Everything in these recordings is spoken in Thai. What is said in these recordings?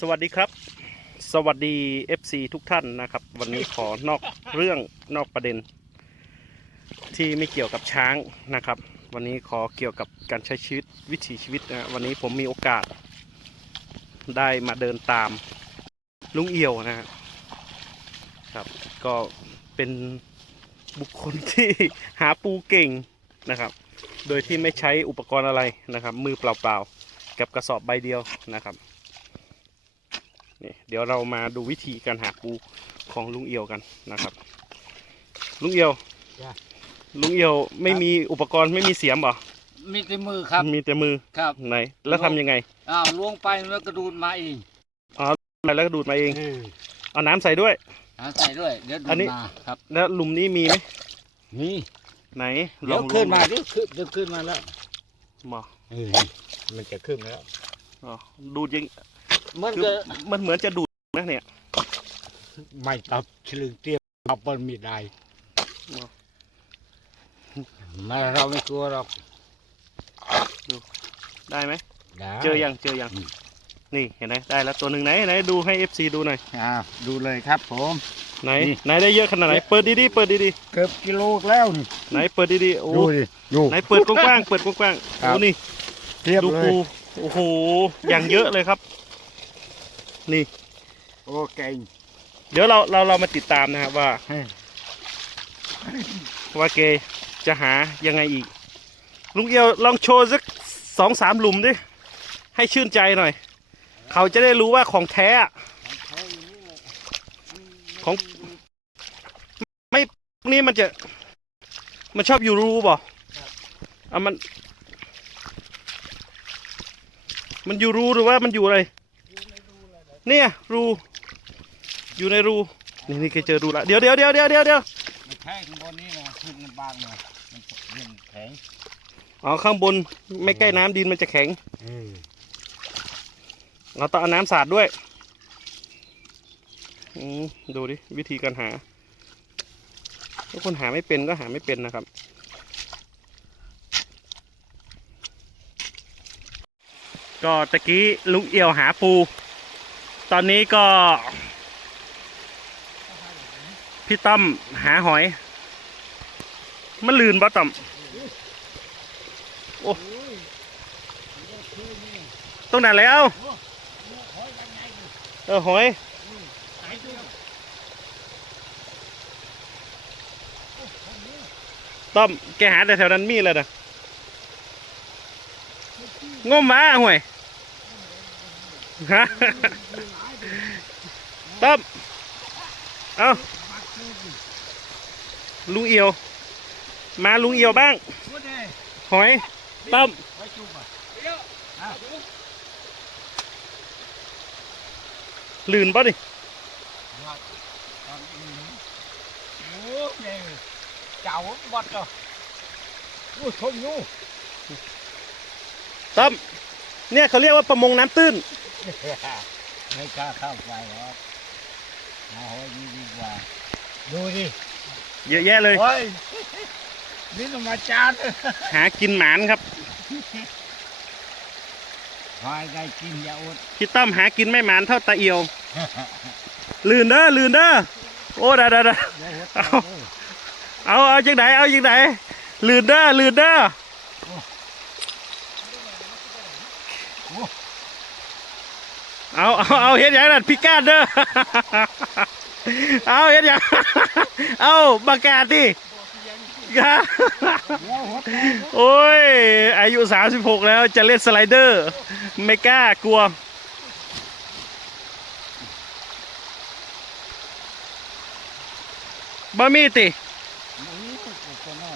สวัสดีครับ สวัสดี FC ทุกท่านนะครับ วันนี้ขอนอกเรื่องนอกประเด็น ที่ไม่เกี่ยวกับช้างนะครับ วันนี้ขอเกี่ยวกับการใช้ชีวิตวิถีชีวิตนะวันนี้ผมมีโอกาส ได้มาเดินตามลุงเอี่ยวนะครับ ก็เป็นบุคคลที่หาปูเก่งนะครับ โดยที่ไม่ใช้อุปกรณ์อะไรนะครับ มือเปล่าๆกับกระสอบใบเดียวนะครับ นี่เดี๋ยวเรามาดูวิธีการหาปูของลุงเอียวกันนะครับ ลุงเอียว จ้ะ ลุงเอียวไม่มีอุปกรณ์ไม่มีเสียมเหรอมีแต่มือครับ มีแต่มือครับ ไหน แล้วทำยังไงอ้าวล้วงไปแล้วกระดูดมาเองไปแล้วก็ดูดมาเองเออเอาน้ำใส่ด้วย หาใส่ด้วย เดี๋ยวดูอันดนี้ มาครับ แล้วหลุมนี้มีไหมนี่ ไหนลเดี๋ยอวงขึ้นมาเดี๋ยวขึ้นเดี๋ยวขึ้นมาแล้วมาเออมันจะขึ้นแล้ว อ๋อดูดยัง มันคือก็มันเหมือนจะดูดนะเนี่ย ไม่ตับฉลึงเตี้ยเอาเปิ้ลมีได้อ๋อมาเราไม่กลัวหรอกได้ไหมได้ เจอยังเจอยังอืม นี่เห็นไหมได้แล้วตัวหนึ่งไหนไหนดูให้ FC ดูหน่อยอ่าดูเลยครับผม ไหนนี่ ไหนได้เยอะขนาดไหนเปิดดีๆเปิดดีเกือบกิโลแล้วนี่ๆไหนเปิดดีๆโอ้ดูดิดู ไหนเปิดกว้างๆเปิดกว้างๆครับ โอ้นี่เทียบดูเลปูยโอ้โหอย่างเยอะเลยครับ นี่ โอ้เก่งเดี๋ยวเราเราเรามาติดตามนะครับว่าเฮ้ยว่าเกจะหายังไงอีก ลุงเอียวลองโชว์สักสองสามหลุมดิ ให้ชื่นใจหน่อย เขาจะได้รู้ว่าของแท้อะของไม่นี่มันจะ มันชอบอยู่รูบ่เอามัน มันอยู่รูหรือว่ามันอยู่อะไร เนี่ยรูอยู่ในรูนี่นี่แกเจอรูละเดี๋ยวเดี๋ยวเดี๋ยวเดี๋ยวเดี๋ยวเดี๋ยวมันแข็งข้างบนนี้นะขึ้นลำบากหน่อยมันเย็นแข็งอ๋อข้างบนไม่ใกล้น้ำดินมันจะแข็งเออเราต้องเอาน้ำสาดด้วยอืมดูดิวิธีการหาถ้าคนหาไม่เป็นก็หาไม่เป็นนะครับ ก็ตะกี้ลุงเอี่ยวหาปู ตอนนี้ก็ พี่ตั้มหาหอย มันลื่นบ่ตั้มโอ้ตรงไหนแล้ว เออหอยต้อมแกหาแต่แถวนั้นมีเลยนะงมมาห่วย ฮะต้มเอาลุงเอียว มาลุงเอียวบ้าง หอยต้มลื่นป่ะดิเจ้าบดก็โอ้ชมยูต้มเนี่ยเขาเรียกว่าประมงน้ำตื้น ไม่กล้าเข้าไปหรอกเอาหอยดีกว่า ดูดิเยอะแยะเลยเฮ้ยนี่ต้องมาจานหากินหมานครับหอยได้กินอย่าอดพี่ต้อมหากินไม่หมานเท่าตาเอียว ลื่นเด้อลื่นเด้อโอ้ดาดาดาอย่าอดเอาเอาเอาจังไหนเอาจังไหนลื่นเด้อลื่นเด้อ เอาเอาเอาเฮ็ดอย่างนั้นพิการเด้อเอาเฮ็ดอย่างเอาบากาดิอย่าโอ้ย อายุ 36 แล้วจะเล่นสไลเดอร์ ไม่กล้ากลัวบะมี่ติ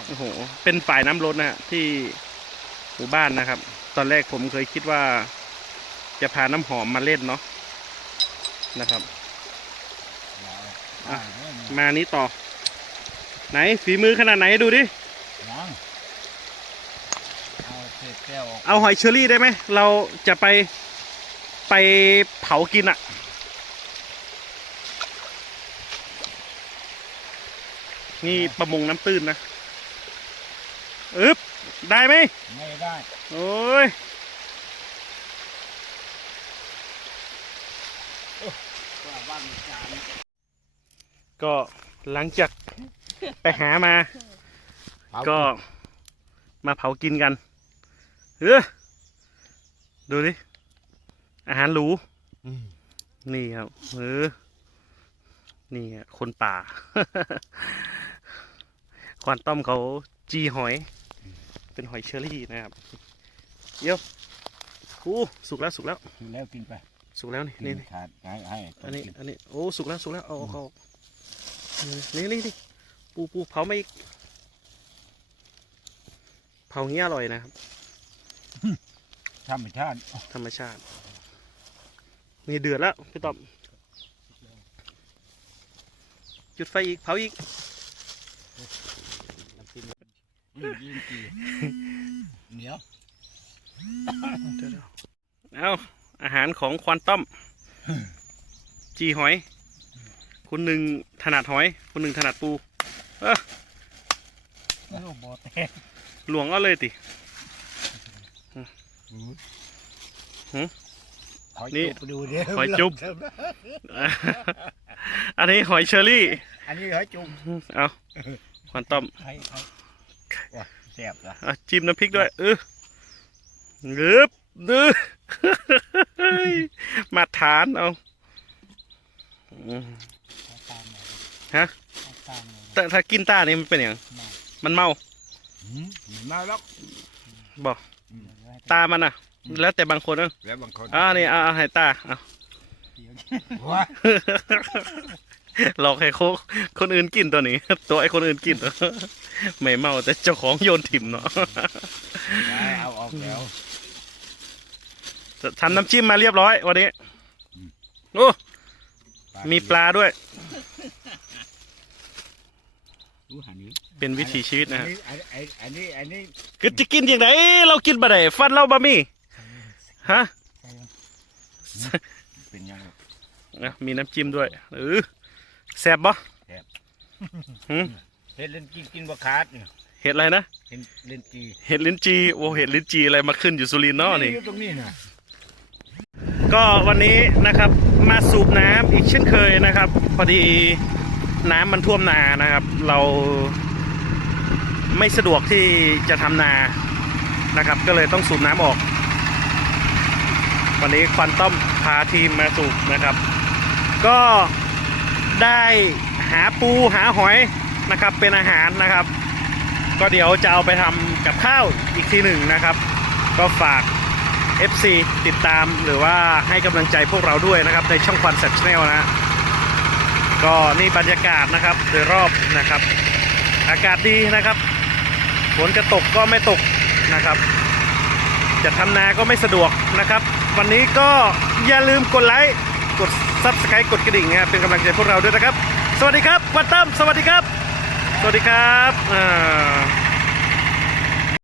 โอ้โห เป็นฝ่ายน้ำล้นนะฮะที่หมู่บ้านนะครับ ตอนแรกผมเคยคิดว่า จะพาน้ำหอมมาเล่นเนาะนะครับอะมานี้ต่อ ไหนฝีมือขนาดไหนดูดิยังเอาเศษแก้วออกเอาหอยเชอรี่ได้ไหมเราจะไปไปเผากินอะนี่ประมงน้ำตื้นนะ อึ๊บ ได้ไหม ไม่ได้ โอ้ย ว่าบ้านจาน ก็หลังจากไปหามา ก็มาเผากินกันเออดูดิ อาหารหรูอืมนี่ครับเออนี่อะคนป่า ควานต้อมเขาจีหอย เป็นหอยเชอรี่นะครับ เยี่ยวอู้สุกแล้วสุกแล้วกินแล้วกินไป สุกแล้วนี่นี่กินขาดให้ให้ต้อังนนี้กินอันนี้โอ้สุกแล้วสุกแล้วเอาเอาเอาเออนี่นี่นี่ปูปูเผามาอีกเผาเงี้ยอร่อยนะครับธรรมชาติธรรมชาติ นี่เดือดแล้วพี่ต้อมจุดไฟอีกเผาอีกอืมยิงกี่เหนียวเดี๋ยวๆเอา อาหารของควานต้อมจีหอยคนหนึ่งถนัดหอยคนหนึ่งถนัดปูโอ้โบแตกหลวงเอาเลยติหืมขอนี่จุบไปดูเดี๋ยวขอจุ๊บอันนี้หอยเชอรี่ อันนี้ขอจุบเอาควานต้อมให้ให้ว่าแซ่บละอะจิ้มน้ำพริกด้วยเออเงือบดื้อ มาทานเอาอืมฮะแต่ถ้ากินต้านี่มันเป็นอย่างมันเมาหืมไม่มาแล้วบอกอืมตามันอะ แล้วแต่บางคนนะแล้วบางคนอ่านี่เอาเอาให้ตาเอาว้าหลอกให้โคคนอื่นกินตัวนี้ ตัวไอ้คนอื่นกินไม่เมาแต่เจ้าของโยนถิ่มเนาะได้เอาออกแล้ว ทำน้ำจิ้มมาเรียบร้อยวันนี้อืมโอ้มีปลาด้วยอู้หันนี้เป็นวิถีชีวิตนะฮะอันนี้อันนี้อันนี้ก็จะกินอย่างไรเรากินบะไดฟันเราบะมี่ฮะเป็นยังไงอะมีน้ำจิ้มด้วยเออแซ่บบ่หืมเห็ดเล่นกินกินบะขาดเนี่ยเห็ดอะไรนะเห็ดเล่นจีเห็ดลิ้นจีโอ้เห็ดลิ้นจีอะไรมาขึ้นอยู่สุรินทร์เนาะนี่อยู่ตรงนี้นะ ก็วันนี้นะครับมาสูบน้ำอีกเช่นเคยนะครับ พอดีน้ำมันท่วมนานะครับ เราไม่สะดวกที่จะทำนานะครับ ก็เลยต้องสูบน้ำออก วันนี้ควันต้อมพาทีมมาสูบนะครับ ก็ได้หาปูหาหอยนะครับเป็นอาหารนะครับ ก็เดี๋ยวจะเอาไปทำกับข้าวอีกทีหนึ่งนะครับ ก็ฝาก FC ติดตามหรือว่าให้กำลังใจพวกเราด้วยนะครับ ในช่องควันแซชแนลนะก็นี่บรรยากาศนะครับโดยรอบนะครับ อากาศดีนะครับฝนจะตกก็ไม่ตกนะครับ จะทำนาก็ไม่สะดวกนะครับ วันนี้ก็อย่าลืมกดไลค์กดซับสไครต์กดกระดิ่งนะครับเป็นกำลังใจพวกเราด้วยนะครับ สวัสดีครับวันตั้มสวัสดีครับ สวัสดีครับอ่า